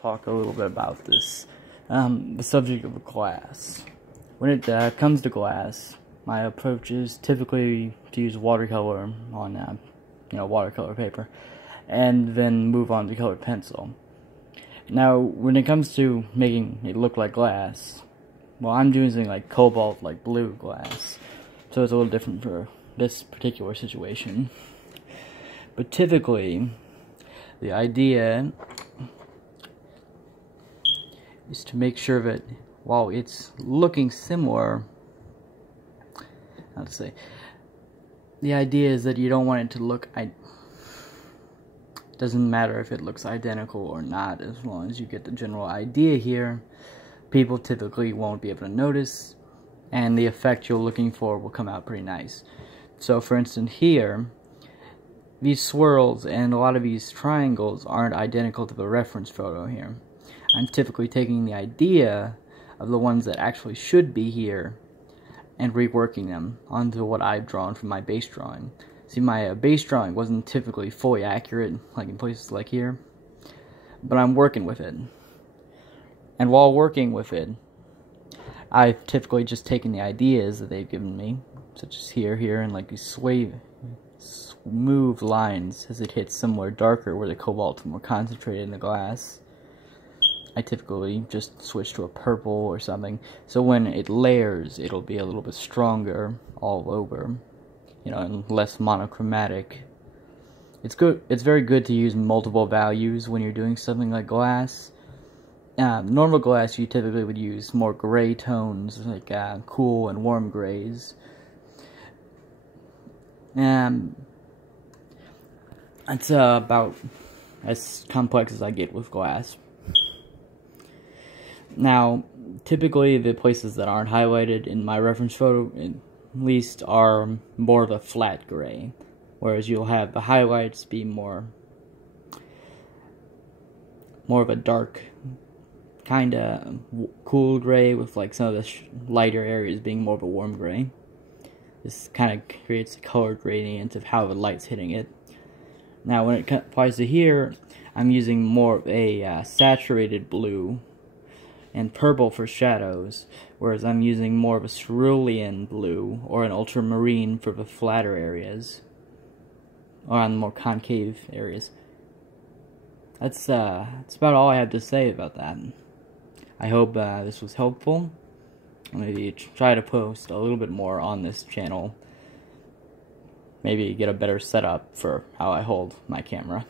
talk a little bit about this, the subject of glass. When it comes to glass, my approach is typically to use watercolor on, watercolor paper, and then move on to colored pencil. Now, when it comes to making it look like glass, well, I'm using like cobalt, like blue glass, so it's a little different for this particular situation. But typically, the idea is to make sure that while it's looking similar, the idea is that you don't want it to look, doesn't matter if it looks identical or not, as long as you get the general idea here. People typically won't be able to notice, and the effect you're looking for will come out pretty nice. So for instance here, these swirls and a lot of these triangles aren't identical to the reference photo here. I'm typically taking the idea of the ones that actually should be here and reworking them onto what I've drawn from my base drawing. See, my base drawing wasn't typically fully accurate, like in places like here, but I'm working with it. And while working with it, I've typically just taken the ideas that they've given me, such as here, and like these smooth lines as it hits somewhere darker where the cobalt's more concentrated in the glass. I typically just switch to a purple or something, so when it layers, it'll be a little bit stronger all over, and less monochromatic. It's good. It's very good to use multiple values when you're doing something like glass. Normal glass, you typically would use more gray tones, like cool and warm grays. That's about as complex as I get with glass. Now, typically the places that aren't highlighted in my reference photo, at least, are more of a flat gray, whereas you'll have the highlights be more of a dark, kind of cool gray, with like some of the lighter areas being more of a warm gray. This kind of creates a color gradient of how the light's hitting it. Now, when it applies to here, I'm using more of a saturated blue and purple for shadows, whereas I'm using more of a cerulean blue or an ultramarine for the flatter areas, or on the more concave areas. That's about all I have to say about that. I hope this was helpful. Maybe try to post a little bit more on this channel. Maybe get a better setup for how I hold my camera.